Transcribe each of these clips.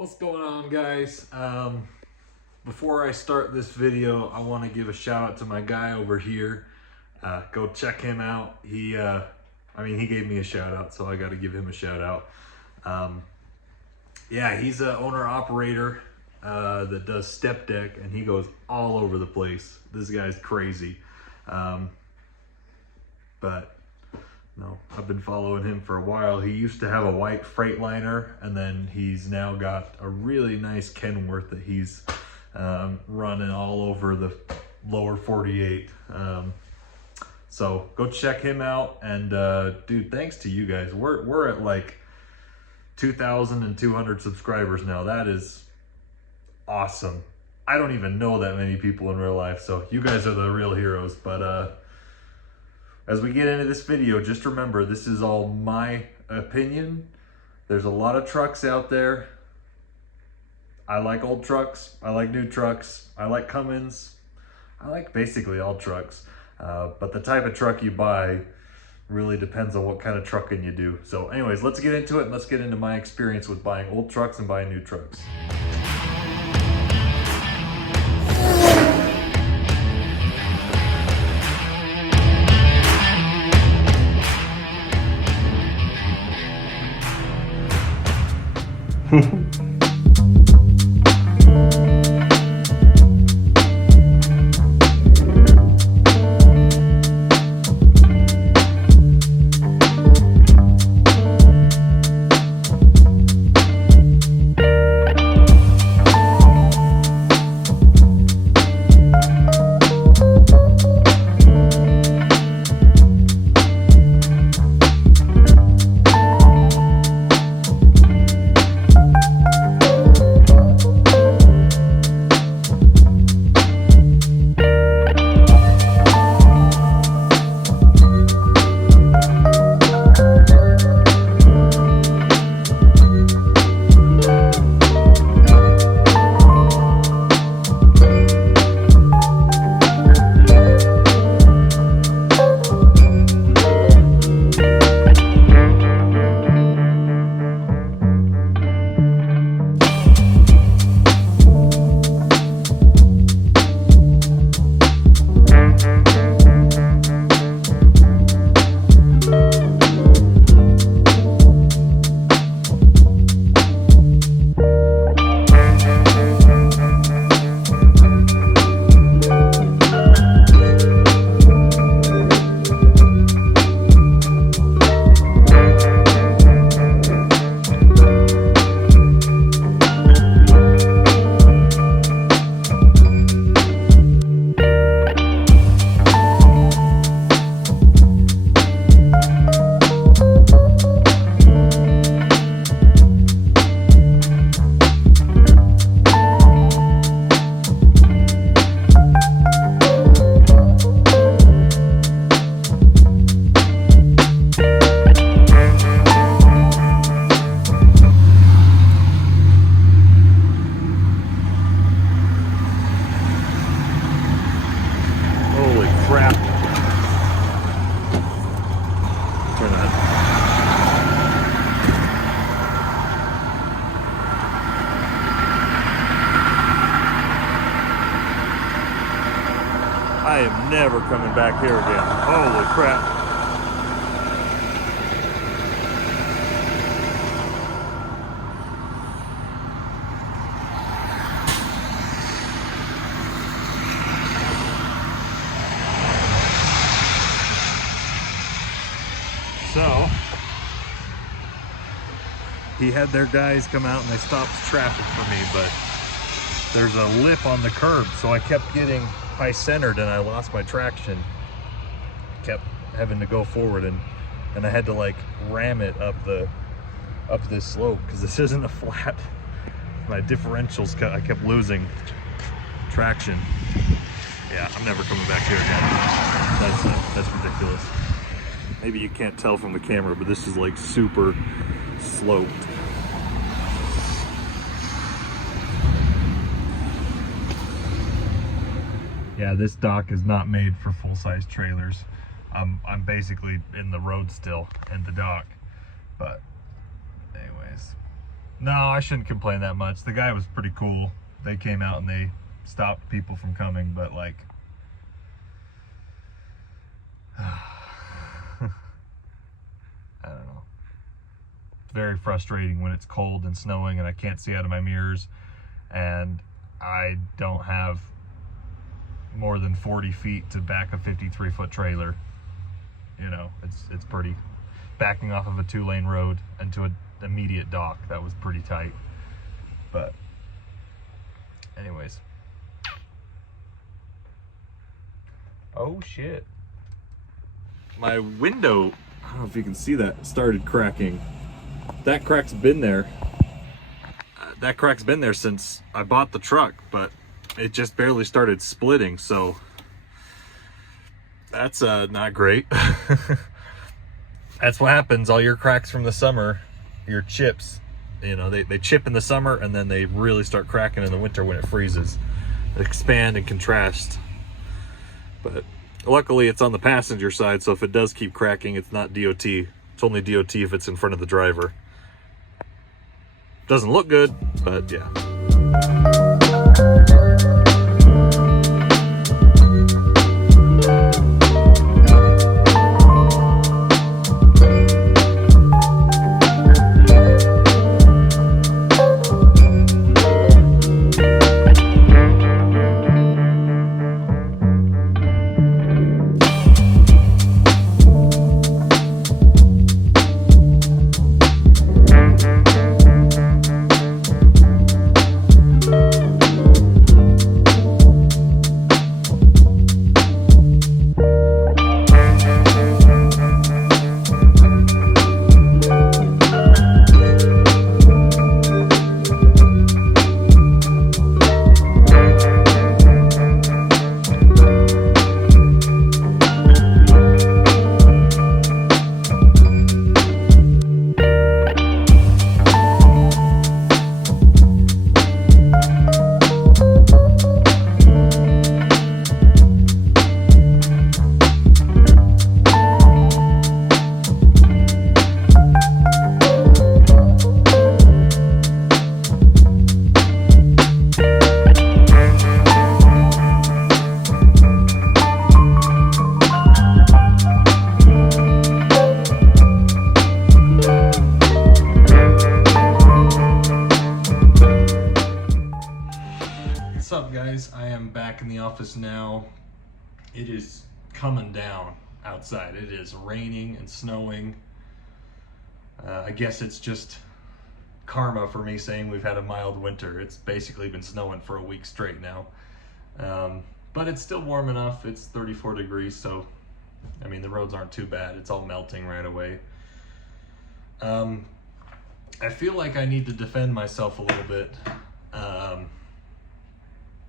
What's going on, guys? Before I start this video, I want to give a shout out to my guy over here. Go check him out. He gave me a shout out, so I got to give him a shout out. Yeah, he's an owner operator that does step deck, and he goes all over the place. This guy's crazy. But no, I've been following him for a while. He used to have a white Freightliner, and then he's now got a really nice Kenworth that he's running all over the lower 48. So go check him out. And dude, thanks to you guys. We're at like 2,200 subscribers now. That is awesome. I don't even know that many people in real life, so you guys are the real heroes. But as we get into this video, just remember, this is all my opinion. There's a lot of trucks out there. I like old trucks. I like new trucks. I like Cummins. I like basically all trucks. But the type of truck you buy really depends on what kind of trucking you do. So anyways, let's get into it, and let's get into my experience with buying old trucks and buying new trucks. I am never coming back here again. Holy crap. So, he had their guys come out and they stopped traffic for me, but there's a lip on the curb, so I kept getting high centered and I lost my traction. Kept having to go forward, and I had to like ram it up this slope because this isn't a flat. My differentials, I kept losing traction. Yeah, I'm never coming back here again. That's ridiculous. Maybe you can't tell from the camera, but this is like super sloped. Yeah, this dock is not made for full-size trailers. I'm basically in the road still, in the dock. But anyways, No, I shouldn't complain that much. The guy was pretty cool. They came out and they stopped people from coming, but like, I don't know. It's very frustrating when it's cold and snowing and I can't see out of my mirrors and I don't have more than 40 feet to back a 53-foot trailer. You know, it's pretty, backing off of a 2-lane road into an immediate dock. That was pretty tight. But anyways. Oh shit. My window, I don't know if you can see that, started cracking. That crack's been there. That crack's been there since I bought the truck, but it just barely started splitting, so that's not great. That's what happens, all your cracks from the summer, your chips, you know, they chip in the summer and then they really start cracking in the winter when it freezes. They expand and contrast. But luckily it's on the passenger side, so if it does keep cracking, it's not DOT. It's only DOT if it's in front of the driver. Doesn't look good, but yeah. What's up, guys? I am back in the office now. It is coming down outside. It is raining and snowing. I guess it's just karma for me saying we've had a mild winter. It's basically been snowing for a week straight now. But it's still warm enough. It's 34 degrees, so I mean, the roads aren't too bad. It's all melting right away. I feel like I need to defend myself a little bit.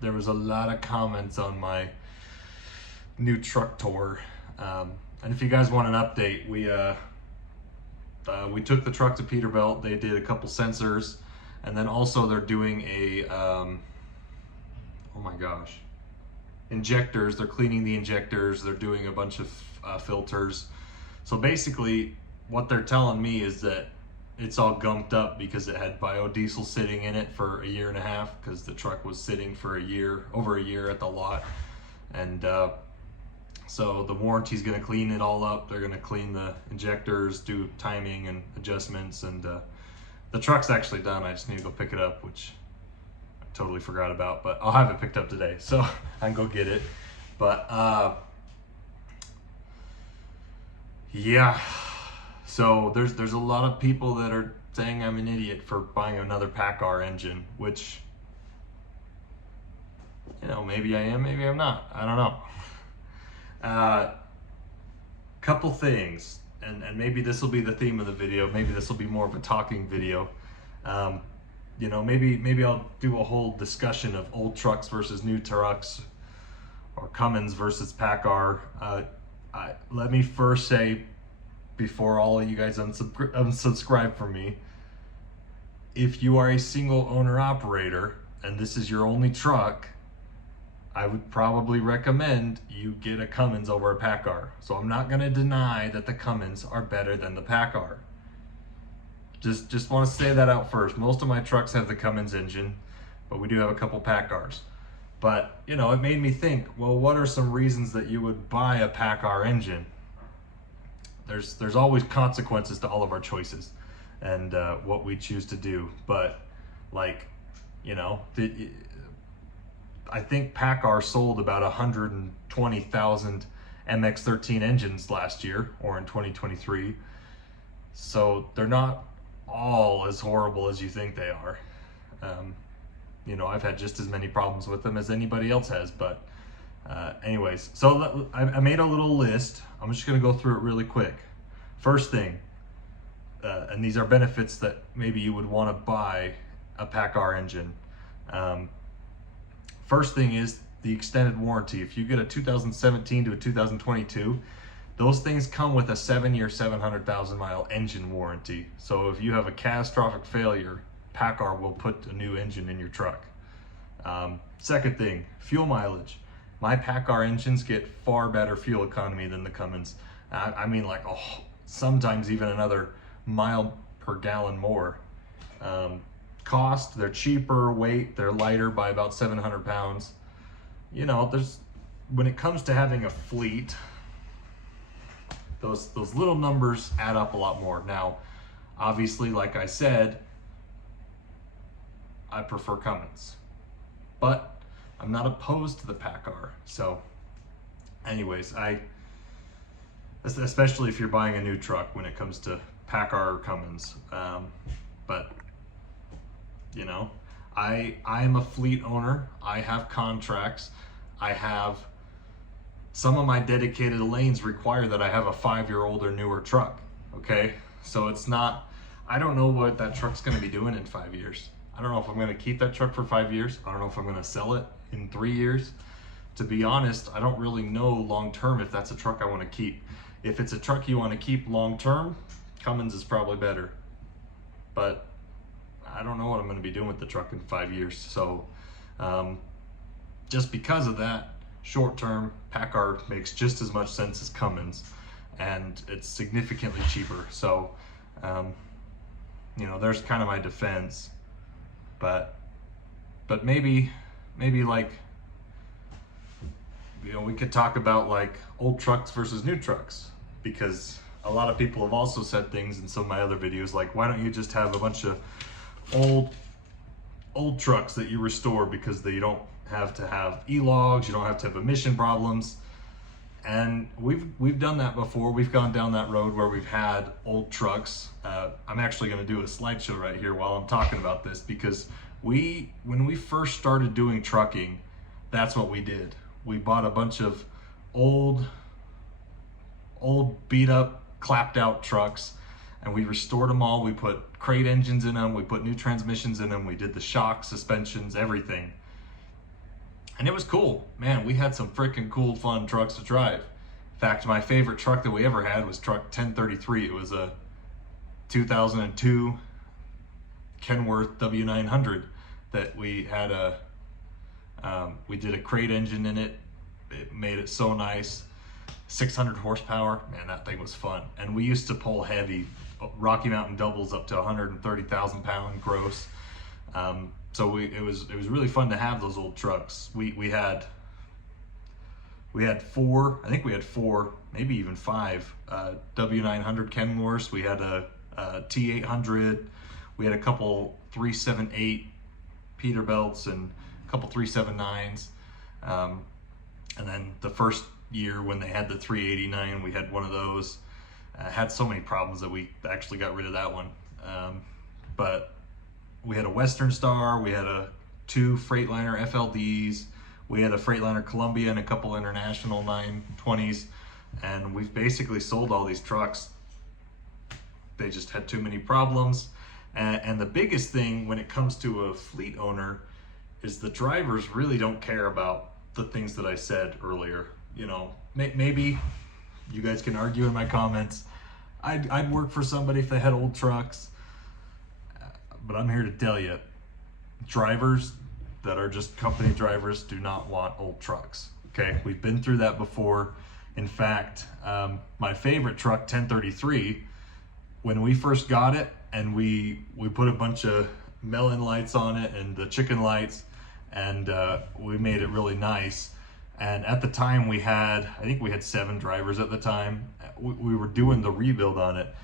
There was a lot of comments on my new truck tour. And if you guys want an update, we took the truck to Peterbilt. They did a couple sensors, and then also they're doing a, oh my gosh, injectors. They're cleaning the injectors. They're doing a bunch of filters. So basically what they're telling me is that it's all gunked up because it had biodiesel sitting in it for 1.5 years because the truck was sitting for over a year at the lot. And so the warranty's gonna clean it all up. They're gonna clean the injectors, do timing and adjustments, and the truck's actually done. I just need to go pick it up, which I totally forgot about, but I'll have it picked up today, so I can go get it. But yeah. So there's a lot of people that are saying I'm an idiot for buying another Paccar engine, which, you know, maybe I am, maybe I'm not. I don't know. Couple things, and maybe this will be the theme of the video. Maybe this will be more of a talking video. You know, maybe I'll do a whole discussion of old trucks versus new trucks, or Cummins versus Paccar. Let me first say, before all of you guys unsubscribe from me, if you are a single owner operator and this is your only truck, I would probably recommend you get a Cummins over a Paccar. So I'm not going to deny that the Cummins are better than the Paccar. Just want to say that out first. Most of my trucks have the Cummins engine, but we do have a couple Pacars. But, you know, it made me think, well, what are some reasons that you would buy a Paccar engine? There's always consequences to all of our choices and what we choose to do. But, like, you know, I think Paccar sold about 120,000 MX-13 engines last year, or in 2023. So they're not all as horrible as you think they are. You know, I've had just as many problems with them as anybody else has, but anyways, so I made a little list. I'm just gonna go through it really quick. First thing, and these are benefits that maybe you would wanna buy a Paccar engine. First thing is the extended warranty. If you get a 2017 to a 2022, those things come with a 7-year, 700,000 mile engine warranty. So if you have a catastrophic failure, Paccar will put a new engine in your truck. Second thing, fuel mileage. My Paccar engines get far better fuel economy than the Cummins. I mean, like, sometimes even another mile per gallon more. Cost, they're cheaper. Weight, they're lighter by about 700 pounds. You know, when it comes to having a fleet, those little numbers add up a lot more. Now, obviously, like I said, I prefer Cummins, but I'm not opposed to the Paccar. So anyways, especially if you're buying a new truck when it comes to Paccar or Cummins. But you know, I am a fleet owner. I have contracts. I have some of my dedicated lanes require that I have a 5-year-old or newer truck. Okay, so it's not, I don't know what that truck's going to be doing in 5 years. I don't know if I'm going to keep that truck for 5 years. I don't know if I'm going to sell it in 3 years. To be honest, I don't really know long term if that's a truck I want to keep. If it's a truck you want to keep long term, Cummins is probably better. But I don't know what I'm going to be doing with the truck in 5 years. So just because of that, short term, Paccar makes just as much sense as Cummins, and it's significantly cheaper. So you know, there's kind of my defense. But maybe like, you know, we could talk about like old trucks versus new trucks, because a lot of people have also said things in some of my other videos like, why don't you just have a bunch of old trucks that you restore because you don't have to have e-logs, you don't have to have emission problems. And we've done that before. We've gone down that road where we've had old trucks. I'm actually going to do a slideshow right here while I'm talking about this, because when we first started doing trucking, that's what we did. We bought a bunch of old beat up, clapped out trucks, and we restored them all. We put crate engines in them, we put new transmissions in them, we did the shock, suspensions, everything. And it was cool. Man, we had some freaking cool, fun trucks to drive. In fact, my favorite truck that we ever had was truck 1033. It was a 2002 Kenworth W900 that we had we did a crate engine in it. It made it so nice. 600 horsepower. Man, that thing was fun. And we used to pull heavy Rocky Mountain doubles up to 130,000 pound gross. So it was really fun to have those old trucks. We had 4, I think we had 4, maybe even 5 W900 Kenworths. We had a T800. We had a couple 378 Peterbilts and a couple 379s. And then the first year when they had the 389, we had one of those. Had so many problems that we actually got rid of that one. But we had a Western Star, we had 2 Freightliner FLDs, we had a Freightliner Columbia and a couple International 920s, and we've basically sold all these trucks. They just had too many problems. And the biggest thing when it comes to a fleet owner is the drivers really don't care about the things that I said earlier. You know, maybe you guys can argue in my comments. I'd work for somebody if they had old trucks. But I'm here to tell you, drivers that are just company drivers do not want old trucks. Okay, we've been through that before. In fact, my favorite truck, 1033, when we first got it, and we put a bunch of melon lights on it and the chicken lights, and we made it really nice. And at the time I think we had 7 drivers at the time. We were doing the rebuild on it,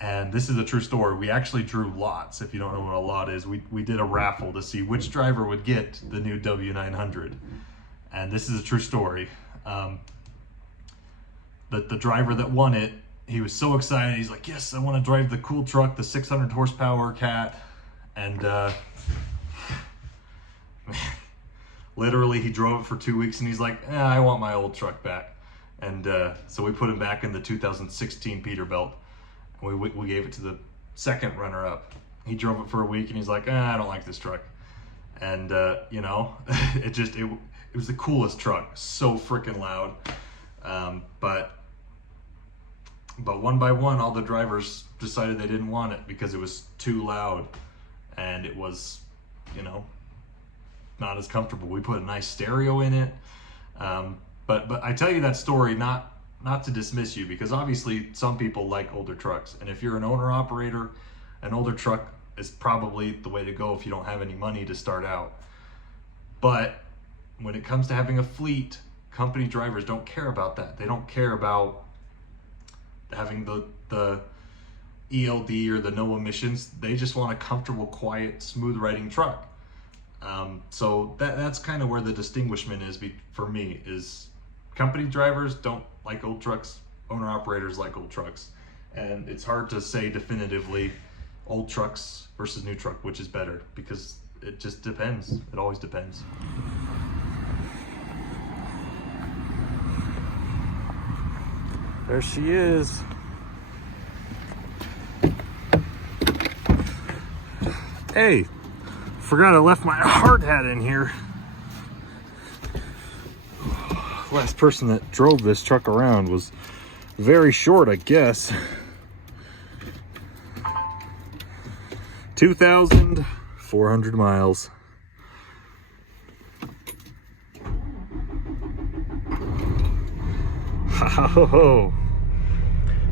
and this is a true story. We actually drew lots. If you don't know what a lot is, we did a raffle to see which driver would get the new W900. And this is a true story. The driver that won it, he was so excited. He's like, yes, I want to drive the cool truck, the 600 horsepower Cat. And literally he drove it for 2 weeks and he's like, I want my old truck back. And so we put him back in the 2016 Peterbilt. And we gave it to the second runner-up. He drove it for a week and he's like, I don't like this truck. And you know, it was the coolest truck, so freaking loud. But one by one, all the drivers decided they didn't want it because it was too loud and it was, you know, not as comfortable. We put a nice stereo in it. But I tell you that story not to dismiss you, because obviously some people like older trucks. And if you're an owner operator, an older truck is probably the way to go if you don't have any money to start out. But when it comes to having a fleet, company drivers don't care about that. They don't care about having the ELD or the no emissions. They just want a comfortable, quiet, smooth riding truck. So that's kind of where the distinguishment is for me, is company drivers don't like old trucks, owner operators like old trucks. And it's hard to say definitively old trucks versus new truck, which is better, because it just depends. It always depends. There she is. Hey, forgot I left my hard hat in here. Last person that drove this truck around was very short, I guess. 2,400 miles. Oh.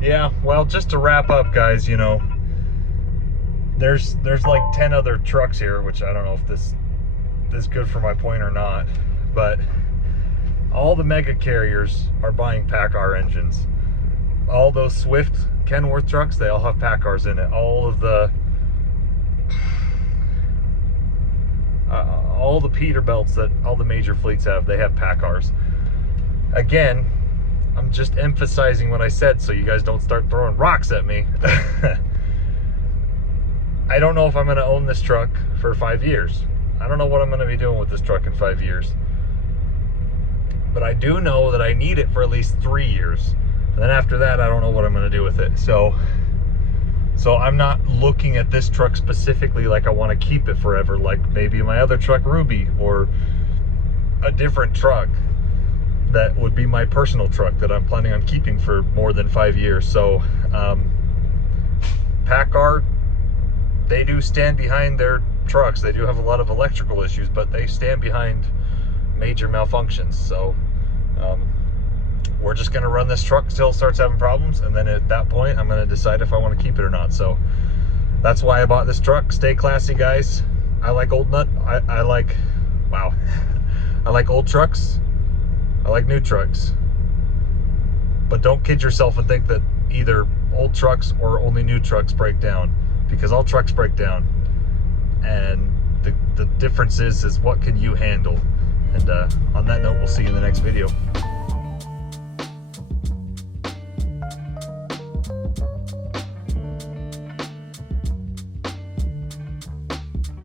Yeah, well, just to wrap up, guys, you know, there's like 10 other trucks here, which I don't know if this is good for my point or not, but all the mega carriers are buying Paccar engines. All those Swift Kenworth trucks, they all have Paccars in it. All of the Peterbilts that all the major fleets have, they have Paccars. Again, I'm just emphasizing what I said so you guys don't start throwing rocks at me. I don't know if I'm going to own this truck for 5 years. I don't know what I'm going to be doing with this truck in 5 years. But I do know that I need it for at least 3 years. And then after that, I don't know what I'm going to do with it. So I'm not looking at this truck specifically like I want to keep it forever, like maybe my other truck, Ruby, or a different truck that would be my personal truck that I'm planning on keeping for more than 5 years. So Paccar, they do stand behind their trucks. They do have a lot of electrical issues, but they stand behind major malfunctions. So we're just going to run this truck till it starts having problems, and then at that point I'm going to decide if I want to keep it or not. So that's why I bought this truck. Stay classy, guys. I like old I like old trucks. I like new trucks. But don't kid yourself and think that either old trucks or only new trucks break down, because all trucks break down. And the difference is what can you handle? And on that note, we'll see you in the next video.